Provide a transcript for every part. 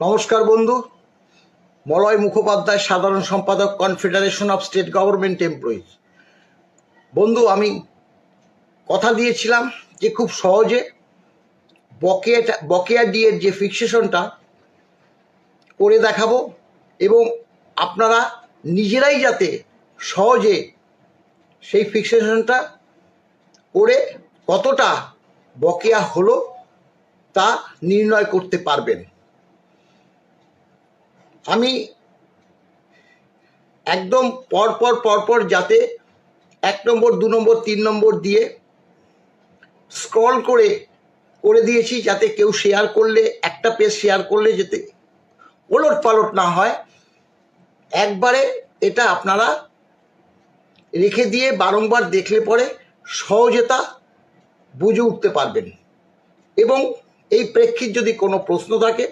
নমস্কার বন্ধু, মলয় মুখোপাধ্যায়, সাধারণ সম্পাদক, confederation of state government employees. বন্ধু, আমি কথা দিয়েছিলাম যে খুব সহজে বকেয়া ডিএর যে ফিক্সেশনটা করে দেখাবো এবং আপনারা নিজেরাই যাতে সহজে সেই ফিক্সেশনটা করে কতটা বকেয়া হলো তা নির্ণয় করতে পারবেন। আমি একদম পরপর যাতে 1 নম্বর 2 নম্বর 3 নম্বর দিয়ে স্ক্রল করে দিয়েছি, যাতে কেউ শেয়ার করলে, একটা পেজ শেয়ার করলে যাতে ওলট পালট না হয়। একবারে এটা আপনারা রেখে দিয়ে বারংবার দেখলে পরে সহজে তা বুঝে উঠতে পারবেন। এবং এই প্রেক্ষিত যদি কোনো প্রশ্ন থাকে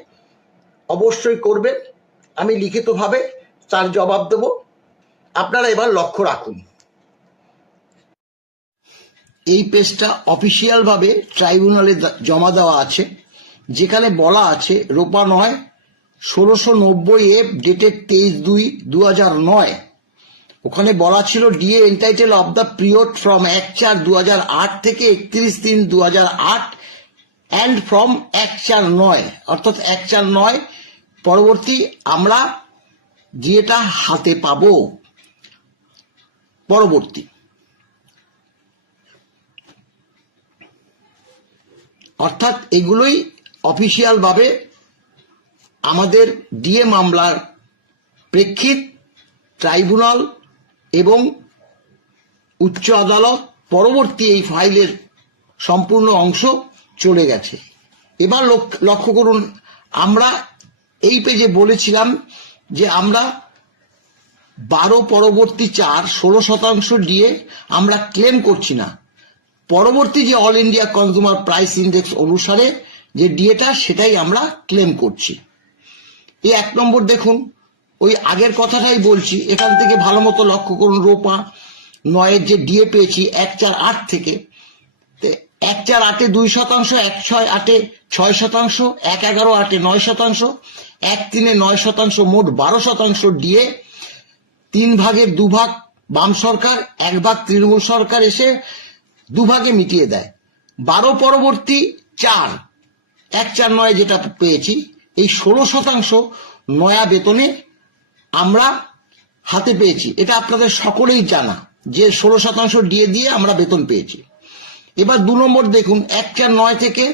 অবশ্যই করবেন, আমি লিখিতভাবে তার জবাব দেব। আপনারা এবার লক্ষ্য রাখুন, এই পেজটা অফিসিয়ালভাবে ট্রাইব্যুনালে জমা দেওয়া আছে, যেখানে বলা আছে রোপা 9 1690 ডেটেড 23/2/2009। ওখানে বলা ছিল DA entitle of the period from 1/4/2008 থেকে 31/3/2008 অ্যান্ড ফ্রম 1/4/9 অর্থাৎ 1/4/9 পরবর্তী আমরা ডিএটা হাতে পাবো পরবর্তী। অর্থাৎ এগুলোই অফিসিয়ালভাবে আমাদের ডিএ মামলার প্রেক্ষিত ট্রাইব্যুনাল এবং উচ্চ আদালত পরবর্তী এই ফাইলের সম্পূর্ণ অংশ চলে গেছে। এবার লক্ষ্য করুন, আমরা এই পেজে বলেছিলাম যে আমরা 12 পরবর্তী 4 16% ডিএ আমরা ক্লেম করছি না। পরবর্তী যে all India consumer price index অনুসারে যে ডিএটা সেটাই আমরা ক্লেম করছি। এই 1 নম্বর দেখুন, ওই আগের কথাটাই বলছি, এখান থেকে ভালো মতো লক্ষ্য করুন। রোপা 9 যে ডিএ পেয়েছি 1/4/8 থেকে, 1/4/8 2%, 1/6/8 6%, 1/11/8 9%, 1/3 9%, মোট 12% ডিএ। 3 ভাগের 2 ভাগ বাম সরকার, 1 ভাগ তৃণমূল সরকার এসে 2 ভাগে মিটিয়ে দেয়। 12 পরবর্তী 4 1/4/9 যেটা পেয়েছি, এই 16% নয়া বেতনে আমরা হাতে পেয়েছি। এটা আপনাদের সকলেই জানা যে 16% ডিএ দিয়ে আমরা বেতন পেয়েছি। এবার 2 নম্বর দেখুন, 1/4/9 থেকে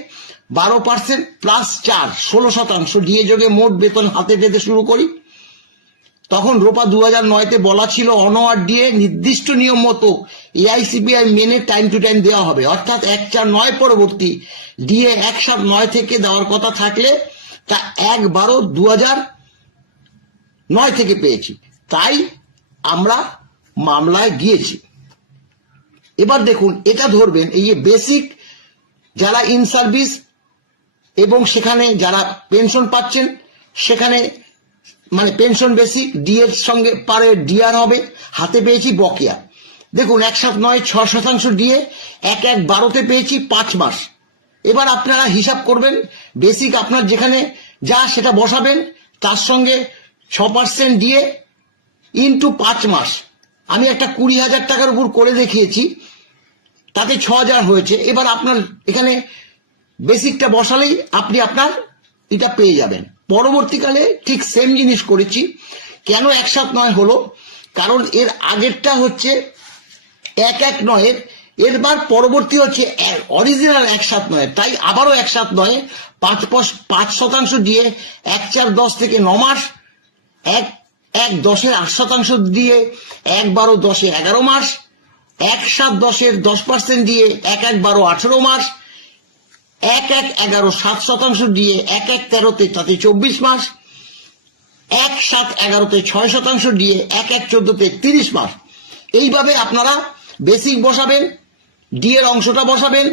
12% প্লাস 4 16% ডিএ যোগে মোট বেতন হাতে পেতে শুরু করি। তখন রোপা 2009-তে বলা ছিল অনওয়ার্ড ডিএ নির্দিষ্ট নিয়ম মতো এআইসিপিআই মেনে টাইম টু টাইম দেওয়া হবে। অর্থাৎ 1/4/9 পরবর্তী ডিএ 1/7/9 থেকে দেওয়ার কথা থাকলে তা 1/12/2009 থেকে পেয়েছি, তাই আমরা মামলায় গিয়েছি। এবার দেখুন, এটা ধরবেন এই যে বেসিক যারা ইন সার্ভিস এবং সেখানে যারা পেনশন পাচ্ছেন, সেখানে মানে পেনশন বেসিক ডিএর সঙ্গে পারে ডিআর হবে। হাতে পেয়েছি বকেয়া, দেখুন 1/7/9 6% ডিএ 1/1/12-তে পেয়েছি 5 মাস। এবার আপনারা হিসাব করবেন, বেসিক আপনার যেখানে যা সেটা বসাবেন, তার সঙ্গে 6% ডিএ ইন্টু 5 মাস। আমি একটা 20,000 টাকার উপর করে দেখিয়েছি, তাতে 6,000 হয়েছে। এবার আপনার এখানে বেসিকটা বসালেই আপনি আপনার এটা পেয়ে যাবেন। পরবর্তীকালে ঠিক সেম জিনিস করেছি। কেন 1/7/9 হলো? কারণ এর আগেরটা হচ্ছে 1/1/9, এরবার পরবর্তী হচ্ছে অরিজিনাল 1/7/9, তাই আবারও 1/7/9 5% দিয়ে 1/4/10 থেকে 9 মাস, 1/1/10 8% দিয়ে 1/12/10 11 মাস, 1/7/10 10% দিয়ে 1/1/12 18 মাস, 1/1/11 7% দিয়ে 1/1/13 তাতে 24 মাস, 1/7/11 6% দিয়ে 1/1/14 30 মাস। এইভাবে আপনারা বেসিক বসাবেন, ডিএর অংশটা বসাবেন,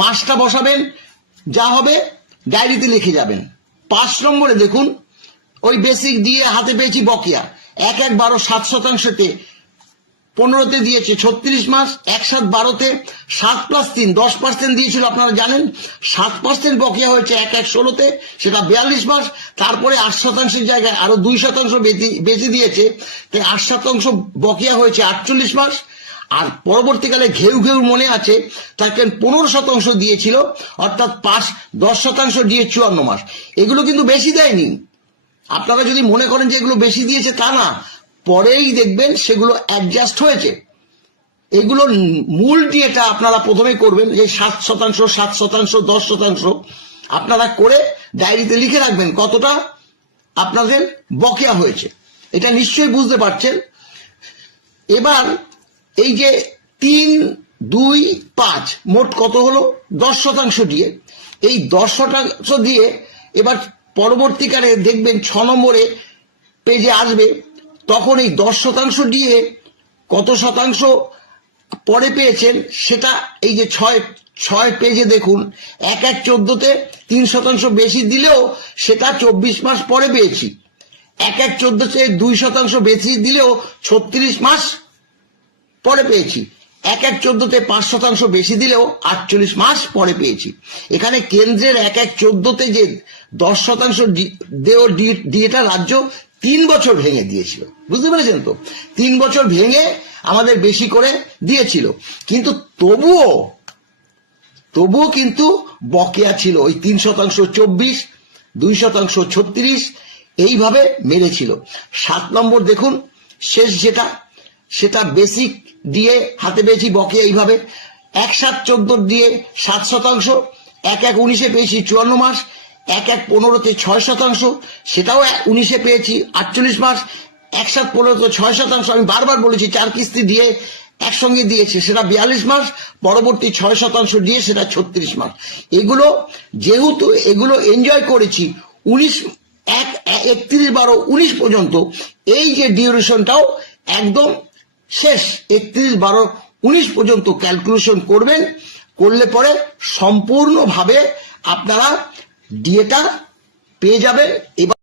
মাসটা বসাবেন, যা হবে ডায়েরিতে লিখে যাবেন। 5 নম্বরে দেখুন, ওই বেসিক দিয়ে হাতে পেয়েছি বকেয়া 1/1/12 7%-তে 15তে দিয়েছে 36 মাস, 1/7/12তে 7+3 10% দিয়েছিল আপনারা জানেন, 7% বকেয়া হয়েছে 1/1/16তে, সেটা 42 মাস। তারপরে 8% জায়গায় আরো 2% বেশি দিয়েছে, তাই 8% বকেয়া হয়েছে 48 মাস। আর পরবর্তীকালে ঘেউ ঘেউ মনে আছে তাকে 15% দিয়েছিল, অর্থাৎ 10% দিয়ে 54 মাস। এগুলো কিন্তু বেশি দেয়নি, আপনারা যদি মনে করেন যে এগুলো বেশি দিয়েছে তা না, পরেই দেখবেন সেগুলো অ্যাডজাস্ট হয়েছে। এগুলো মূল ডিএটা আপনারা প্রথমে করবেন, যে 7%, 7%, 10% আপনারা করে ডায়েরিতে লিখে রাখবেন কতটা আপনাদের বকেয়া হয়েছে। এটা নিশ্চয়ই বুঝতে পারছেন। এবার এই যে 3, 2, 5 মোট কত হলো? 10% দিয়ে। এই 10% দিয়ে এবার পরবর্তীকালে দেখবেন 6 নম্বরে পেজে আসবে, তখন এই 10% দিয়ে কত শতাংশ পরে পেয়েছেন সেটা এই যে 6 পেজে দেখুন, 1/1/14তে 3% বেশি দিলেও সেটা 24 মাস পরে পেয়েছি। 1/1/14তে 2% বেশি দিলেও 36 মাস পরে পেয়েছি। 1/1/14তে 5% বেশি দিলেও 48 মাস পরে পেয়েছি। এখানে কেন্দ্রের 1/1/14তে যে 10% ডিএটা রাজ্য 3 বছর ভেঙে দিয়েছিল, বুঝতে পেরেছেন তো? 3 বছর ভেঙে আমাদের বেশি করে দিয়েছিল, কিন্তু তবুও কিন্তু বকেয়া ছিল ওই 3% 24, 2% 36, এইভাবে মেরেছিল। 7 নম্বর দেখুন, শেষ যেটা, সেটা বেসিক দিয়ে হাতে পেয়েছি বকেয়া এইভাবে 1/7/14 দিয়ে 7%, 1/1/19 পেয়েছি 54 মাস, 1/1/15তে 6%, সেটাও 19 পেয়েছি 48 মাস, 1/7/15তে 6%, আমি বারবার বলেছি 4 কিস্তি দিয়ে একসঙ্গে দিয়েছে, সেটা 42 মাস, পরবর্তী 6% দিয়ে সেটা 36 মাস। এগুলো যেহেতু এগুলো এনজয় করেছি 31/12/19 পর্যন্ত, এই যে ডিউরেশনটাও একদম শেষ 31/12/19 পর্যন্ত ক্যালকুলেশন করবেন, করলে পরে সম্পূর্ণভাবে আপনারা ডিএটা পেয়ে যাবেন। এবার